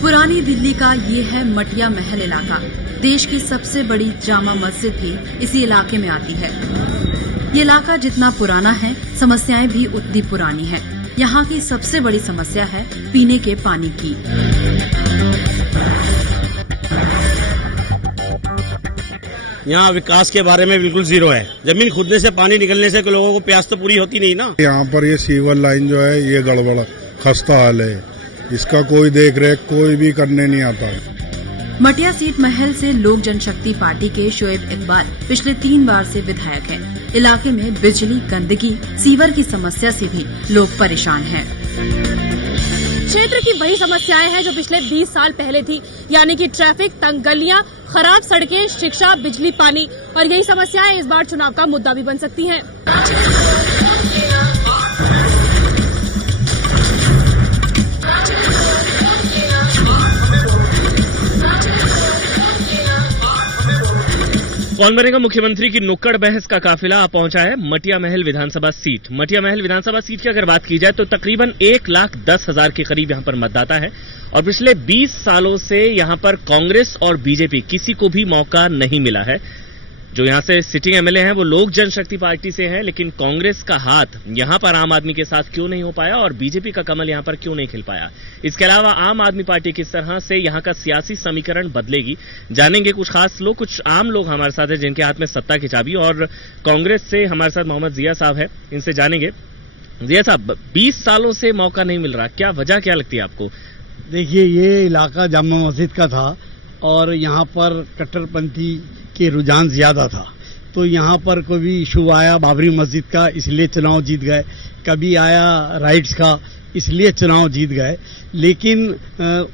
पुरानी दिल्ली का ये है मटिया महल इलाका। देश की सबसे बड़ी जामा मस्जिद भी इसी इलाके में आती है। ये इलाका जितना पुराना है, समस्याएं भी उतनी पुरानी हैं। यहाँ की सबसे बड़ी समस्या है पीने के पानी की। यहाँ विकास के बारे में बिल्कुल जीरो है। जमीन खुदने से पानी निकलने से लोगों को प्यास तो पूरी होती नहीं ना। यहाँ पर ये सीवर लाइन जो है ये गड़बड़ खस्ता हाल है, इसका कोई देख रेख कोई भी करने नहीं आता। मटिया सीट महल से लोक जनशक्ति पार्टी के शोएब इकबाल पिछले 3 बार से विधायक हैं। इलाके में बिजली, गंदगी, सीवर की समस्या से भी लोग परेशान हैं। क्षेत्र की वही समस्याएं हैं जो पिछले 20 साल पहले थी, यानी कि ट्रैफिक, तंग गलियां, खराब सड़कें, शिक्षा, बिजली, पानी। और यही समस्याएं इस बार चुनाव का मुद्दा भी बन सकती हैं। कौन बनेगा मुख्यमंत्री की नुक्कड़ बहस का काफिला पहुंचा है मटिया महल विधानसभा सीट। मटिया महल विधानसभा सीट की अगर बात की जाए तो तकरीबन 1,10,000 के करीब यहां पर मतदाता है और पिछले 20 सालों से यहां पर कांग्रेस और बीजेपी किसी को भी मौका नहीं मिला है। जो यहां से सिटिंग एमएलए हैं वो लोक जनशक्ति पार्टी से हैं, लेकिन कांग्रेस का हाथ यहां पर आम आदमी के साथ क्यों नहीं हो पाया और बीजेपी का कमल यहां पर क्यों नहीं खिल पाया। इसके अलावा आम आदमी पार्टी किस तरह से यहां का सियासी समीकरण बदलेगी, जानेंगे कुछ खास लोग, कुछ आम लोग हमारे साथ हैं जिनके हाथ में सत्ता की चाबी। और कांग्रेस से हमारे साथ मोहम्मद जिया साहब है, इनसे जानेंगे। जिया साहब, 20 सालों से मौका नहीं मिल रहा, क्या वजह क्या लगती है आपको? देखिए, ये इलाका जामा मस्जिद का था और यहाँ पर कट्टरपंथी के रुझान ज्यादा था, तो यहाँ पर कोई भी इशू आया बाबरी मस्जिद का, इसलिए चुनाव जीत गए। कभी आया राइट्स का, इसलिए चुनाव जीत गए। लेकिन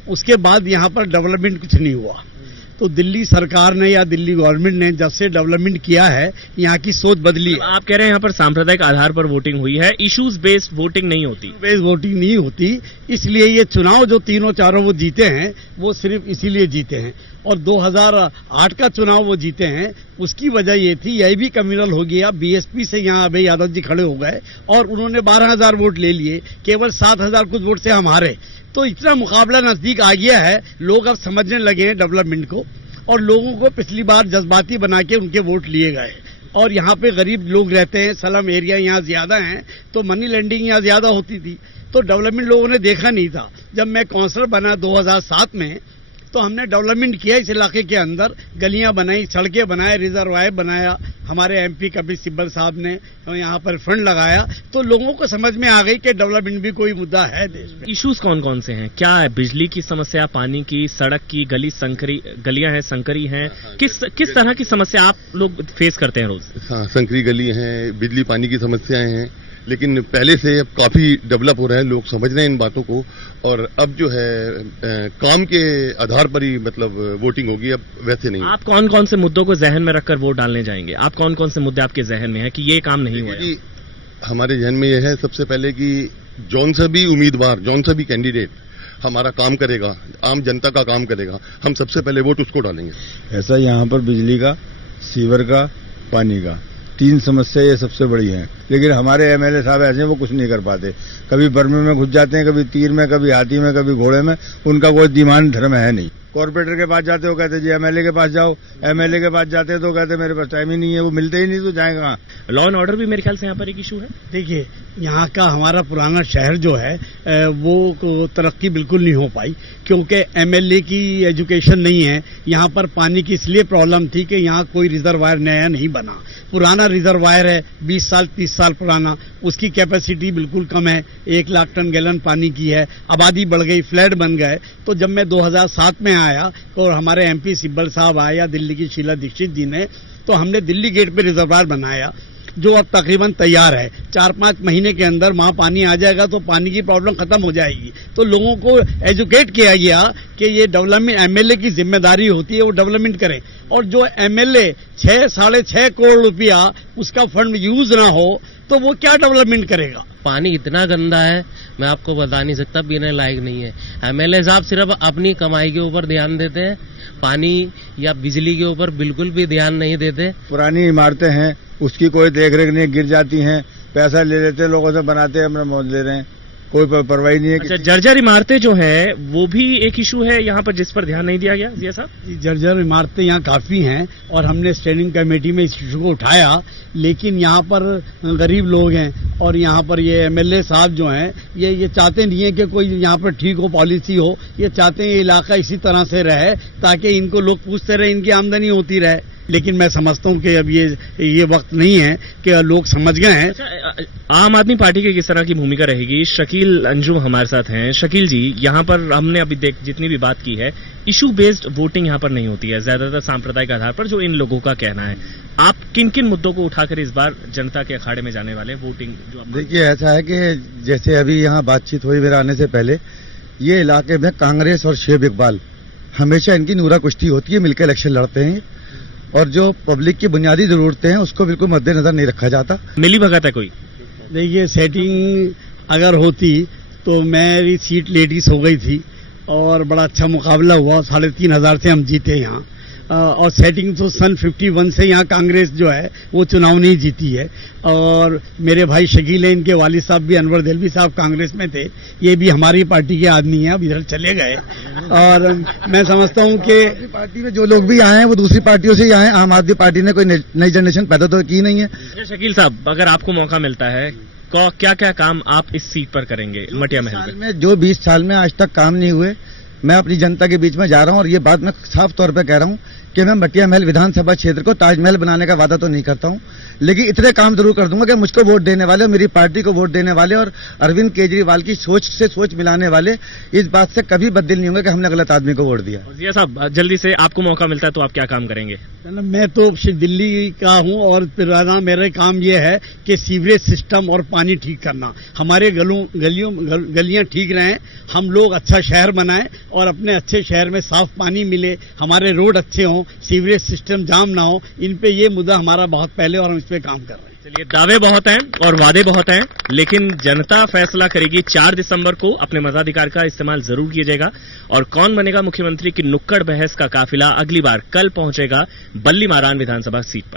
उसके बाद यहाँ पर डेवलपमेंट कुछ नहीं हुआ। तो दिल्ली सरकार ने या दिल्ली गवर्नमेंट ने जब से डेवलपमेंट किया है, यहाँ की सोच बदली है। आप कह रहे हैं यहाँ पर सांप्रदायिक आधार पर वोटिंग हुई है, इश्यूज बेस्ड वोटिंग नहीं होती। बेस्ड वोटिंग नहीं होती, इसलिए ये चुनाव जो तीनों चारों वो जीते हैं वो सिर्फ इसीलिए जीते हैं। और 2008 का चुनाव वो जीते हैं, उसकी वजह ये थी, यही भी कम्युनल हो गया। बीएसपी से यहाँ अभय यादव जी खड़े हो गए और उन्होंने 12,000 वोट ले लिए, केवल 7,000 कुछ वोट से हम हारे। तो इतना मुकाबला नजदीक आ गया है, लोग अब समझने लगे हैं डेवलपमेंट को और लोगों को पिछली बार जज्बाती बना के उनके वोट लिए गए। और यहाँ पे गरीब लोग रहते हैं, स्लम एरिया यहाँ ज्यादा हैं, तो मनी लेंडिंग यहाँ ज्यादा होती थी, तो डेवलपमेंट लोगों ने देखा नहीं था। जब मैं काउंसलर बना 2007 में, तो हमने डेवलपमेंट किया इस इलाके के अंदर, गलियां बनाई, सड़कें बनाए, रिजर्वायर बनाया। हमारे एमपी कपिल सिब्बल साहब ने यहाँ पर फंड लगाया, तो लोगों को समझ में आ गई कि डेवलपमेंट भी कोई मुद्दा है देश में। इश्यूज कौन कौन से हैं? क्या है? बिजली की समस्या, पानी की, सड़क की, गलियां हैं, संकरी हैं, किस तरह की समस्या आप लोग फेस करते हैं रोज? हाँ, संकरी गली है, बिजली पानी की समस्याएं हैं, लेकिन पहले से अब काफी डेवलप हो रहा है, लोग समझ रहे हैं इन बातों को। और अब जो है काम के आधार पर ही मतलब वोटिंग होगी, अब वैसे नहीं। आप कौन कौन से मुद्दों को जहन में रखकर वोट डालने जाएंगे? आप कौन कौन से मुद्दे आपके जहन में है कि ये काम नहीं हुआ? हमारे जहन में यह है सबसे पहले कि जौन सा भी उम्मीदवार, जौन सा भी कैंडिडेट हमारा काम करेगा, आम जनता का काम करेगा, हम सबसे पहले वोट उसको डालेंगे। ऐसा यहाँ पर बिजली का, सीवर का, पानी का 3 समस्या ये सबसे बड़ी है। लेकिन हमारे एमएलए साहब ऐसे हैं, वो कुछ नहीं कर पाते। कभी बर्मे में घुस जाते हैं, कभी तीर में, कभी हाथी में, कभी घोड़े में। उनका कोई दीवान धर्म है नहीं। कॉर्पोरेटर के पास जाते हो कहते जी एमएलए के पास जाओ, एमएलए के पास जाते तो कहते मेरे पास टाइम ही नहीं है, वो मिलते ही नहीं तो जाएगा। लॉ एंड ऑर्डर भी मेरे ख्याल से यहाँ पर एक इशू है। देखिए, यहाँ का हमारा पुराना शहर जो है वो तरक्की बिल्कुल नहीं हो पाई, क्योंकि एमएलए की एजुकेशन नहीं है। यहाँ पर पानी की इसलिए प्रॉब्लम थी कि यहाँ कोई रिजर्वायर नया नहीं बना। पुराना रिजर्वायर है, 20 साल 30 साल पुराना, उसकी कैपेसिटी बिल्कुल कम है, 1 लाख टन गैलन पानी की है। आबादी बढ़ गई, फ्लैट बन गए। तो जब मैं 2007 में आया और हमारे एमपी सिब्बल साहब आया, दिल्ली की शीला दीक्षित जी ने, तो हमने दिल्ली गेट पे रिजर्वायर बनाया जो अब तकरीबन तैयार है। 4-5 महीने के अंदर वहां पानी आ जाएगा तो पानी की प्रॉब्लम खत्म हो जाएगी। तो लोगों को एजुकेट किया गया कि ये डेवलपमेंट एमएलए की जिम्मेदारी होती है, वो डेवलपमेंट करें। और जो एमएलए 6-6.5 करोड़ रुपया उसका फंड यूज ना हो तो वो क्या डेवलपमेंट करेगा? पानी इतना गंदा है, मैं आपको बता नहीं सकता, पीने लायक नहीं है। एमएलए साहब सिर्फ अपनी कमाई के ऊपर ध्यान देते हैं, पानी या बिजली के ऊपर बिल्कुल भी ध्यान नहीं देते। पुरानी इमारतें हैं, उसकी कोई देखरेख नहीं, गिर जाती हैं, पैसा ले लेते लोगों से, बनाते हैं, अपना मौज ले रहे हैं। कोई परवाह नहीं है। अच्छा, जर्जर इमारतें जो है वो भी एक इशू है यहाँ पर जिस पर ध्यान नहीं दिया गया जिया साहब? जर्जर इमारतें यहाँ काफी हैं और हमने स्टैंडिंग कमेटी में इस इशू को उठाया, लेकिन यहाँ पर गरीब लोग हैं और यहाँ पर ये एमएलए साहब जो हैं ये चाहते नहीं है कि कोई यहाँ पर ठीक हो, पॉलिसी हो। ये चाहते हैं ये इलाका इसी तरह से रहे ताकि इनको लोग पूछते रहे, इनकी आमदनी होती रहे। लेकिन मैं समझता हूँ कि अब ये वक्त नहीं है कि लोग समझ गए हैं। अच्छा, आम आदमी पार्टी की किस तरह की भूमिका रहेगी? शकील अंजुम हमारे साथ हैं। शकील जी, यहाँ पर हमने अभी जितनी भी बात की है, इशू बेस्ड वोटिंग यहाँ पर नहीं होती है, ज्यादातर सांप्रदायिक आधार पर, जो इन लोगों का कहना है। आप किन किन मुद्दों को उठाकर इस बार जनता के अखाड़े में जाने वाले वोटिंग जो? देखिए, ऐसा है कि जैसे अभी यहाँ बातचीत हुई मेरे आने से पहले, ये इलाके में कांग्रेस और शेब इकबाल हमेशा इनकी नूरा कुश्ती होती है, मिलकर इलेक्शन लड़ते हैं और जो पब्लिक की बुनियादी जरूरतें हैं उसको बिल्कुल मद्देनजर नहीं रखा जाता। मिली भगत है कोई? देखिए, सेटिंग अगर होती तो मेरी सीट लेडीज हो गई थी और बड़ा अच्छा मुकाबला हुआ, 3,500 से हम जीते यहाँ। और सेटिंग तो सन 51 से यहाँ कांग्रेस जो है वो चुनाव नहीं जीती है। और मेरे भाई शकील है, इनके वालिद साहब भी अनवर देलवी साहब कांग्रेस में थे, ये भी हमारी पार्टी के आदमी हैं, अब इधर चले गए। और मैं समझता हूँ कि पार्टी में जो लोग भी आए हैं वो दूसरी पार्टियों से ही आए हैं। आम आदमी पार्टी ने कोई नई जनरेशन पैदा तो की नहीं है। शकील साहब, अगर आपको मौका मिलता है, क्या क्या काम आप इस सीट पर करेंगे मटिया महल में? जो 20 साल में आज तक काम नहीं हुए, मैं अपनी जनता के बीच में जा रहा हूं और ये बात मैं साफ तौर पे कह रहा हूं कि मैं मटिया महल विधानसभा क्षेत्र को ताजमहल बनाने का वादा तो नहीं करता हूं, लेकिन इतने काम जरूर कर दूंगा कि मुझको वोट देने वाले और मेरी पार्टी को वोट देने वाले और अरविंद केजरीवाल की सोच से सोच मिलाने वाले इस बात से कभी बददिल नहीं होंगे कि हमने गलत आदमी को वोट दिया। जिया साहब, जल्दी से आपको मौका मिलता है तो आप क्या काम करेंगे? मैं तो दिल्ली का हूँ और मेरा काम ये है कि सीवरेज सिस्टम और पानी ठीक करना, हमारे गलियां ठीक रहें, हम लोग अच्छा शहर बनाएं और अपने अच्छे शहर में साफ पानी मिले, हमारे रोड अच्छे हों, सीवरेज सिस्टम जाम ना हो। इन पे ये मुद्दा हमारा बहुत पहले और हम इस पे काम कर रहे हैं। चलिए, दावे बहुत हैं और वादे बहुत हैं, लेकिन जनता फैसला करेगी। 4 दिसंबर को अपने मताधिकार का इस्तेमाल जरूर कीजिएगा। और कौन बनेगा मुख्यमंत्री की नुक्कड़ बहस का काफिला अगली बार कल पहुंचेगा बल्ली मारान विधानसभा सीट पर।